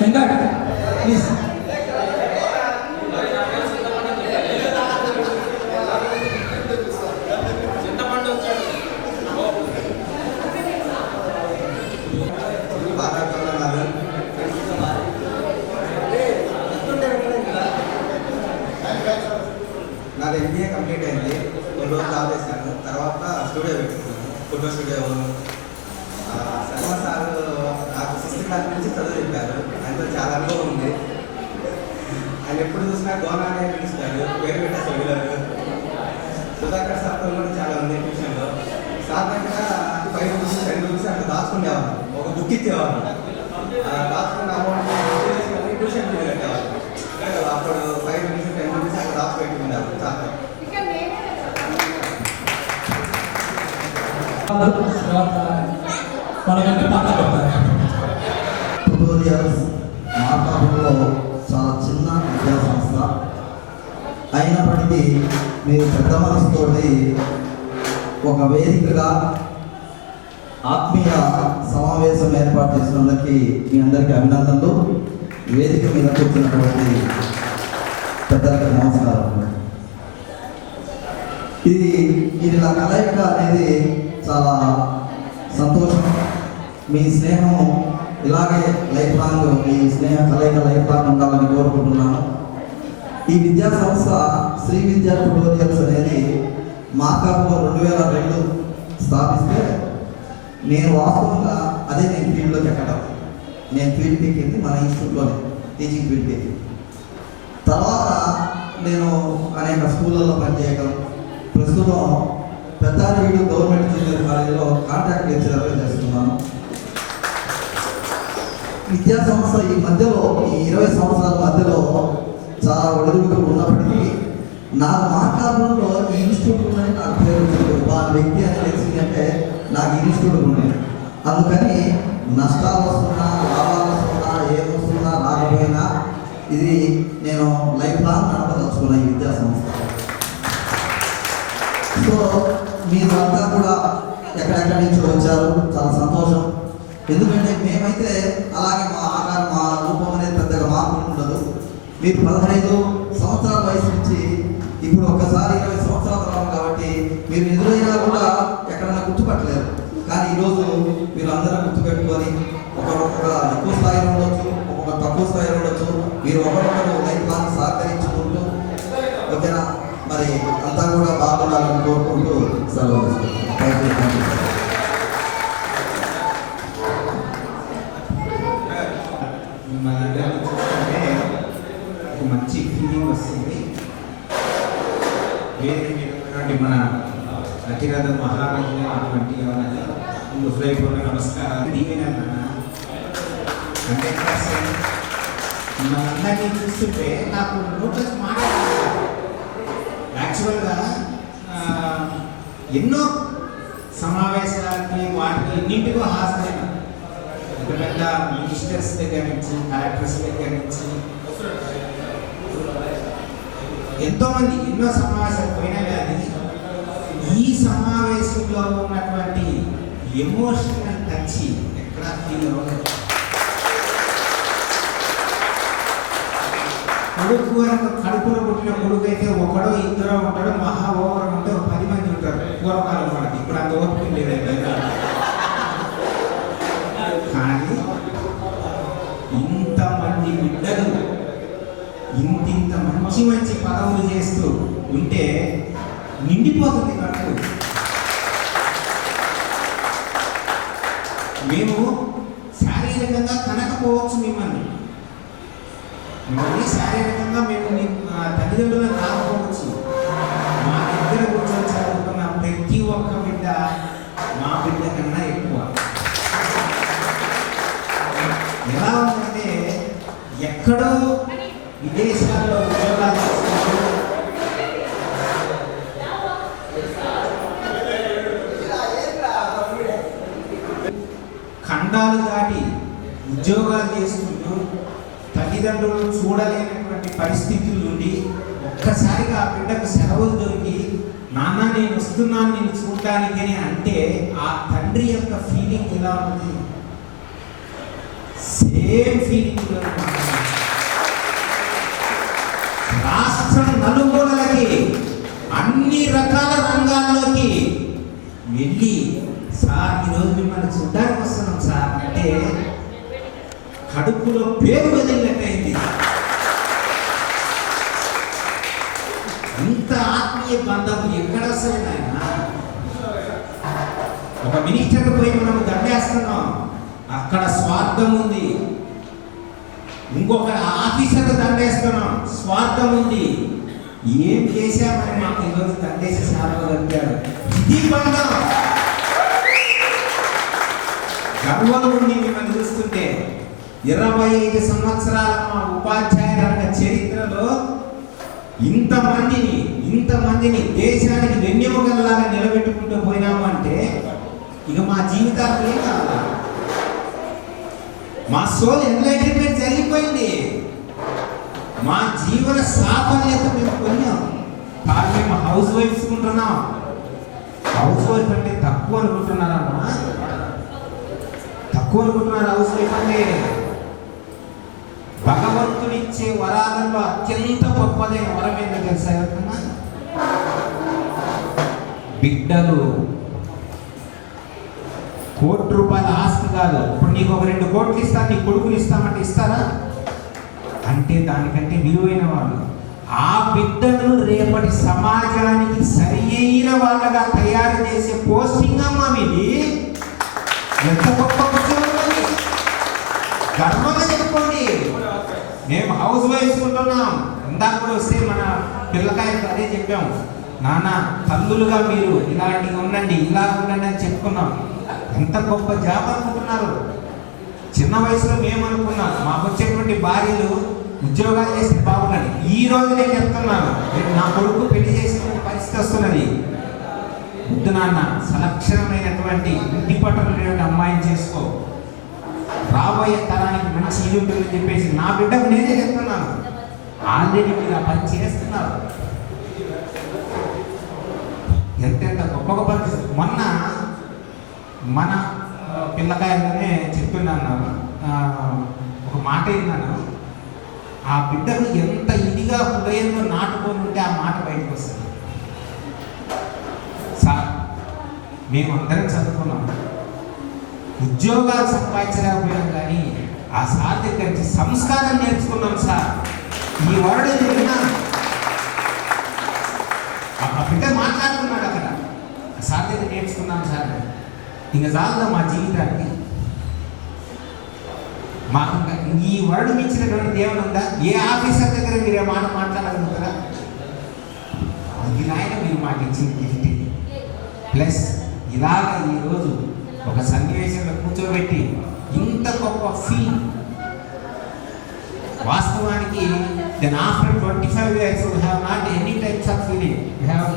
వెంకట్ ప్లీజ్. నాది MBA కంప్లీట్ అయింది. కొన్ని రోజులు జాబ్ చేశాను. తర్వాత స్టూడియో పెట్టుకున్నాను, ఫోటో స్టూడియో. శర్మ సార్ నాకు 6th క్లాస్ నుంచి చదువు చెప్పారు. ఆయనతో చాలా అనుభవం ఉంది. ఆయన ఎప్పుడు చూసినా గోనా అనే పిలుస్తాడు, పేరు పెట్టేసి వెళ్ళారు. సుధాకర్ సార్తో కూడా చాలా ఉంది ట్యూషన్లో. సార్ దగ్గర 5 రూపీస్ 10 రూపీస్ అట్లా దాచుకునేవాళ్ళు. ఒక బుక్ ఇచ్చేవాళ్ళు. దాచుకున్న అమౌంట్ ట్యూషన్ ఫీజు కట్టేవాళ్ళు. అప్పుడు 5 రూపీస్ 10 రూపీస్ అట్లా దాచిపెట్టుకున్నారు సార్. మనకంటే పాట కొడతారు. మార్కాపురంలో చాలా చిన్న ఇప్పటికీ మీరు పెద్ద మనసుతోటి ఒక వేదికగా ఆత్మీయ సమావేశం ఏర్పాటు చేసినందుకు మీ అందరికీ అభినందనలు. వేదిక మీద కూర్చున్నటువంటి పెద్దలకు నమస్కారం. ఇది నా కలయిక అనేది చాలా సంతోషం. మీ స్నేహం ఇలాగే లైఫ్ లాంగ్, మీ స్నేహ కలయిక లైఫ్ లాంగ్ ఉండాలని కోరుకుంటున్నాను. ఈ విద్యా సంస్థ శ్రీ విద్యా ట్యుటోరియల్స్ అనేది మార్కాపులో 2002 స్థాపిస్తే నేను వాస్తవంగా అదే నేను ఫీల్డ్లోకి ఎక్కడం. నేను ఫీల్డ్కి ఎక్కింది మన ఇన్స్టిట్యూట్లోనే, టీచింగ్ ఫీల్డ్కి ఎక్కి. తర్వాత నేను అనేక స్కూళ్ళల్లో పనిచేయడం, ప్రస్తుతం పెద్దారెడ్డి గవర్నమెంట్ జూనియర్ కాలేజీలో కాంట్రాక్ట్ లెక్చరర్గా చేస్తున్నాను. విద్యా సంస్థ ఈ మధ్యలో, ఈ 20 సంవత్సరాల మధ్యలో చాలా ఒడిదుడుకులు ఉన్నప్పటికీ నాకు మార్కాపురంలో ఈ ఇన్స్టిట్యూట్ ఉందని నాకు పేరు వచ్చింది. వాళ్ళ వ్యక్తి అని తెలిసిందంటే నాకు ఇన్స్టిట్యూట్ ఉండేది. అందుకని నష్టాలు వస్తున్నా, లాభాలు వస్తున్నా, ఏమొస్తున్నా రాకపోయినా ఇది నేను లైఫ్ లాంగ్ నడపదలుచుకున్నా ఈ విద్యా సంస్థ. సో మీరంతా కూడా ఎక్కడెక్కడి నుంచి వచ్చారు, చాలా సంతోషం. ఎందుకంటే మేమైతే అలాగే మా ఆకారం, మా రూపం అనేది పెద్దగా మార్పు ఉండదు. మీరు 15 సంవత్సరాల వయసు నుంచి ఇప్పుడు ఒక్కసారి 20 సంవత్సరాలు రావు కాబట్టి మీరు ఎదురైనా కూడా ఎక్కడైనా గుర్తుపట్టలేరు. కానీ ఈరోజు మీరు అందరూ గుర్తుపెట్టుకొని ఒక్కొక్క ఎక్కువ స్థాయిలో ఉండొచ్చు, ఒక్కొక్క తక్కువ స్థాయిలో ఉండొచ్చు, మీరు ఒకరొకరు లైఫ్ లాంగ్ సహకరించుకుంటూ ఓకేనా. మరి అంతా కూడా బాగుండాలని కోరుకుంటూ సెలవు తీసుకుంటాం. Thank you. మంచి ఫీలింగ్ వస్తుంది. వేరే మన అతిరథ మహారాజు అటువంటి హృదయపూర్వక నమస్కారం. దీవెనన్నా 100% మనందరినీ చూస్తుంటే నాకు నోట్లకి మాట్లాడాలి. యాక్చువల్గా ఎన్నో సమావేశాలకి వాటికి ఎన్నింటికో హాజరైన పెద్ద పెద్ద మినిస్టర్స్ దగ్గర నుంచి, కలెక్టర్స్ దగ్గర నుంచి ఎంతోమంది ఎన్నో సమావేశాలు పోయినా కానీ ఈ సమావేశంలో ఉన్నటువంటి ఎమోషనల్ టచ్ ఎక్కడా ఫీల్ అవ్వలేదు. కొడుకు కడుపులో పుట్టిన కొడుకు అయితే ఒకడో ఇద్దరో ఉంటాడో, మహా ఓవరం ఉంటే 10 మంది ఉంటారు పూర్వకాలం మనకి. ఇప్పుడు అంత ఓపిక లేదు. కానీ ఇంతమంది బిడ్డలు ఇంత మంచి మంచి పదవులు చేస్తూ ఉంటే నిండిపోతుంది కడుపు. మేము శారీరకంగా కనకపోవచ్చు మిమ్మల్ని శారీరకంగా మేము తల్లిదండ్రులను కాకపోవచ్చు. మా దగ్గర కూర్చొని చదువుకున్న ప్రతి ఒక్క బిడ్డ మా బిడ్డ కన్నా ఎక్కువ. ఎలా ఉందంటే ఎక్కడో విదేశాల్లో ఉద్యోగాలు చేసుకుంటూ ఖండాలు దాటి ఉద్యోగాలు చేసుకుంటూ తల్లిదండ్రులు చూడలేనటువంటి పరిస్థితుల నుండి ఒక్కసారిగా ఆ బిడ్డకు సెలవులు దొరికి నాన్న నేను వస్తున్నాను నేను చూడటానికి అని అంటే ఆ తండ్రి యొక్క ఫీలింగ్ ఎలా ఉంది? Same feeling. రాష్ట్రం నలుమూలలకి అన్ని రకాల రంగాల్లోకి వెళ్ళి సార్ ఈరోజు మిమ్మల్ని చూడడానికి వస్తున్నాం సార్ అంటే కడుపులో పేరు వదిలినట్టయింది. ఇంత ఆత్మీయ బంధం ఎక్కడ వస్తుంది ఆయన? ఒక మినిస్టర్ పోయి మనం దండేస్తున్నాం, అక్కడ స్వార్థం ఉంది. ఇంకొక ఆఫీసర్ దండేస్తున్నాం, స్వార్థం ఉంది. ఏం చేశామని మాకు ఈరోజు దండేసి సార్లు కలిపాడు. ఇది బంధం. గర్వం ఉంది మిమ్మల్ని చూస్తుంటే. 25 సంవత్సరాల మా ఉపాధ్యాయ రంగ చరిత్రలో ఇంతమందిని దేశానికి వెన్నెముకల్లాగా నిలబెట్టుకుంటూ పోయినాము అంటే ఇక మా జీవితాలకు ఏం కావాలా? మా సోల్ ఎంలైటన్మెంట్ జరిగిపోయింది. మా జీవన సాఫల్యత మేము పొందాం. కాదు మేము హౌస్ వైఫ్స్ ఉంటున్నాం. హౌస్ వైఫ్ అంటే తక్కువ అనుకుంటున్నారమ్మా, తక్కువ అనుకుంటున్నారు. హౌస్ వైఫ్ అంటే భగవంతుడిచ్చే వరాలలో అత్యంత గొప్పదైన వరం ఏంటో తెలుసా ఎవరికన్నా? బిడ్డలు. ₹1,00,00,000 ఆస్తి కాదు. ఇప్పుడు నీకు ఒక 2 కోట్లు ఇస్తా, నీ కొడుకుని ఇస్తామంటే ఇస్తారా? అంటే దానికంటే విలువైన వాళ్ళు. ఆ బిడ్డను రేపటి సమాజానికి సరి అయిన వాళ్ళగా తయారు చేసే పోస్టింగ్ అమ్మా మీది. ఎంత గొప్ప ఉద్యోగం! గర్వంగా చెప్పుకోండి. మేము హౌస్ వైఫ్స్ ఉంటున్నాం. ఇందాక కూడా వస్తే మన పిల్లకాయలకు అదే చెప్పాం, నాన్న తల్లులుగా మీరు ఇలాంటివి ఉండండి, ఇలా ఉండండి అని చెప్పుకున్నాం. ఎంత గొప్ప జాబ్ అనుకుంటున్నారు. చిన్న వయసులో మేము అనుకున్నాం మాకు వచ్చేటువంటి భార్యలు ఉద్యోగాలు చేస్తే బాగుండాలి. ఈ రోజు నేను చెప్తున్నాను, నా కొడుకు పెళ్లి చేసినటువంటి పరిస్థితి వస్తున్నది. వద్దు నాన్న, సలక్షణమైనటువంటి ఇంటి పట్టుకునేటువంటి అమ్మాయిని చేసుకో, రాబోయే తరానికి మంచి ఇది ఉంటుందని చెప్పేసి నా బిడ్డకు నేనే చెప్తున్నాను. ఆల్రెడీ మీరు ఆ పని చేస్తున్నారు. ఎంతెంత గొప్ప గొప్ప. మొన్న మన పిల్లకాయలనే చెప్తున్నాను, ఒక మాట విన్నాను. ఆ బిడ్డను ఎంత ఇదిగా హృదయంలో నాటుకొని ఉంటే ఆ మాట బయటకు వస్తుంది. సార్ మేము అందరం చదువుకున్నాం, ఉద్యోగాలు సంపాదించలేకపోయాం, కానీ ఆ సార్ దగ్గర నుంచి సంస్కారం నేర్చుకున్నాం సార్. ఈ వర్డ్ విన్నాను. ఆ బిడ్డ మాట్లాడుతున్నాడు అక్కడ, సార్ దగ్గర నేర్చుకున్నాం సార్. ఇంకా చాలుదా మా జీవితానికి? మాకు ఈ వర్డ్ మించినటువంటి దేవుడు ఉందా? ఏ ఆఫీసర్ దగ్గర మీరు ఏ మాట మాట్లాడగలుగుతారా? ఇది నాయన మీరు మాకు ఇచ్చిన గిఫ్ట్. ప్లస్ ఇలాగ ఈరోజు ఒక సన్నివేశంలో కూర్చోబెట్టి ఇంత గొప్ప ఫీల్. వాస్తవానికి then after 25 years we have not any types of feeling. We have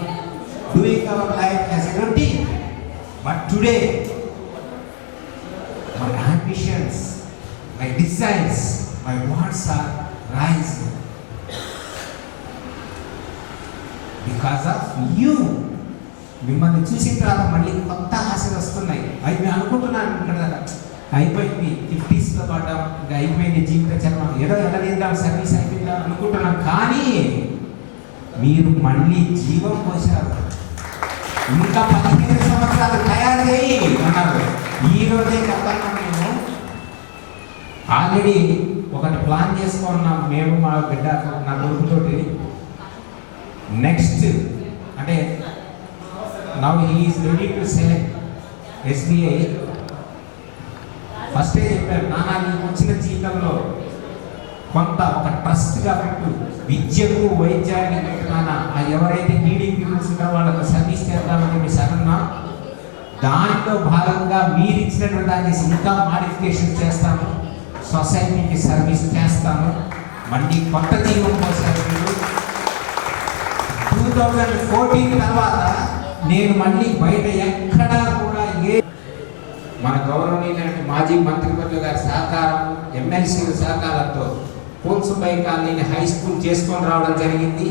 doing our life as a routine. But today my ambitions, my desires, my wants are rising because of you. మిమ్మల్ని చూసిన తర్వాత మళ్ళీ కొత్త ఆశలు వస్తున్నాయి. అవి మేము అనుకుంటున్నాను కదా, అయిపోయింది 50sలో పడ్డాం, ఇంకా అయిపోయింది జీవిత చర్మం, ఏదో ఎలాగేద్దాం, సర్వీస్ అయిపోయిందా అనుకుంటున్నాం. కానీ మీరు మళ్ళీ జీవం పోశారు. ఇంకా 15 సంవత్సరాలు తయారు చేయి అన్నారు. ఈరోజే చెప్తాను, మేము ఆల్రెడీ ఒకటి ప్లాన్ చేసుకున్నాం. మేము మా బిడ్డ నా కొడుకుతోటి నెక్స్ట్ అంటే now he is ready to select SBI. First చెప్పారు, నాన్న నీకు వచ్చిన జీవితంలో కొంత ఒక ట్రస్ట్గా పెట్టు, విద్యకు వైద్యాన్ని పెట్టినాన ఎవరైతే నీడీ పీపుల్స్ ఉంటారో వాళ్ళకు సర్వీస్ చేద్దామని మీ సరన్నా, దాంట్లో భాగంగా మీరు ఇచ్చినటువంటి దాన్ని ఇంకా మాడిఫికేషన్ చేస్తాము, సొసైటీకి సర్వీస్ చేస్తాము. మళ్ళీ కొత్త జీవం కోసం 2014 తర్వాత నేను మళ్ళీ బయట ఎక్కడా కూడా మన గౌరవనీయులైన మాజీ మంత్రివర్యుల గారి సహకారం, ఎమ్మెల్సీల సహకారంతో కోల్సుబాయి కాలనీని హై స్కూల్ చేసుకొని రావడం జరిగింది.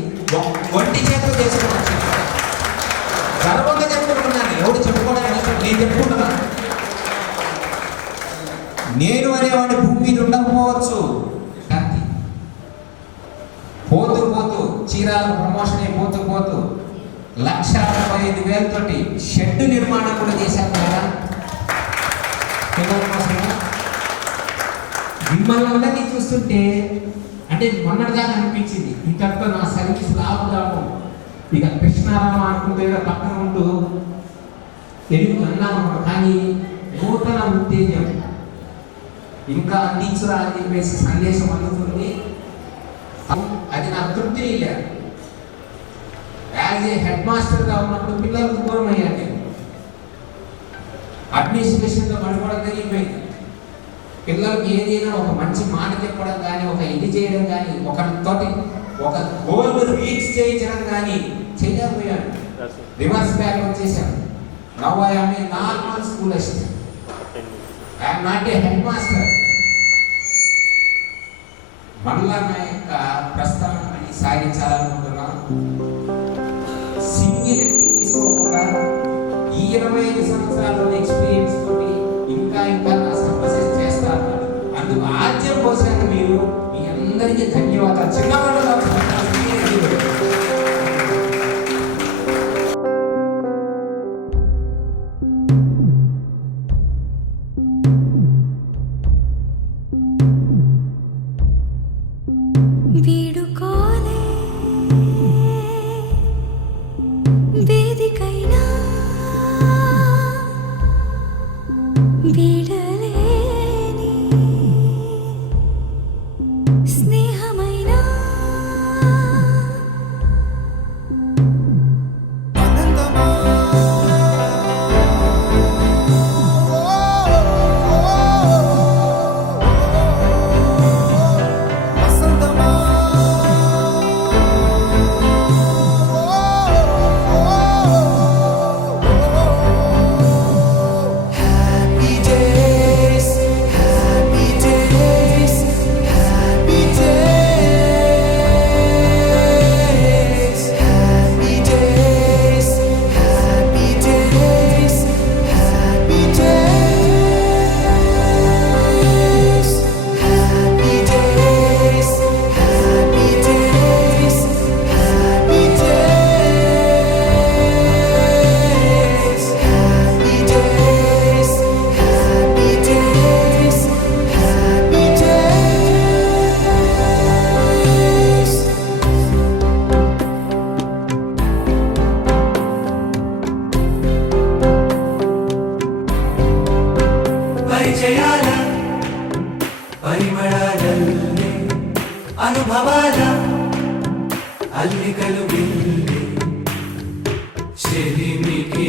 ఒంటి చేత చేసుకొని వచ్చాను. గర్వంగా చెప్పుకుంటున్నాను, ఎవరు చెప్పుకోవడానికి నేను చెప్పుకుంటున్నాను. నేను అనేవాడి భూమి మీద ఉండకపోవచ్చు, కానీ పోతూ పోతూ చీరాల ప్రమోషన్ అయిపోతూ పోతూ 1,45,000 తోటి షెడ్ నిర్మాణం కూడా చేశాను కదా పిల్లల కోసం. మిమ్మల్ని అందరినీ చూస్తుంటే అంటే మొన్నటిదాకా అనిపించింది ఇంతటితో నా సర్వీస్ లాభదాము, ఇక కృష్ణారామ అనుకుంటే పక్కన ఉంటూ తెలుగు అన్నాము. కానీ నూతన ఉత్తేజం ఇంకా అందించురా అని చెప్పేసి సందేశం అందుతుంది. అది నాకు తృప్తిని లేదు. యాజ్ ఏ హెడ్ మాస్టర్గా ఉన్నప్పుడు పిల్లలకు దూరం అయ్యాను నేను. అడ్మినిస్ట్రేషన్లో పడిపోవడం జరిగిపోయింది. పిల్లలకి ఏదైనా ఒక మంచి మాట చెప్పడం కానీ, ఒక ఇది చేయడం కానీ, ఒకరితోటి ఒక గోల్ రీచ్ చేయించడం కానీ చేయలేకపోయాను. రివర్స్ బ్యాక్ వచ్చేసాను. Now I am a normal school assistant. I am not a head master. మళ్ళా నా యొక్క ప్రస్తావన సాగించాలనుకుంటున్నాను. 25 సంవత్సరాల ఎక్స్పీరియన్స్ తోటి ఇంకా ఇంకా నా సర్వీసెస్ చేస్తారు. అందుకు ఆద్యం పోసారు మీరు. మీ అందరికీ ధన్యవాదాలు. చిన్నవాళ్ళు వీడుకోలే వేదికైనా వీడలేని స్నేహమైనా పరిచయాల పరిమళాలల్లే అనుభవాల అల్లికలు బిల్లే చెలిమికి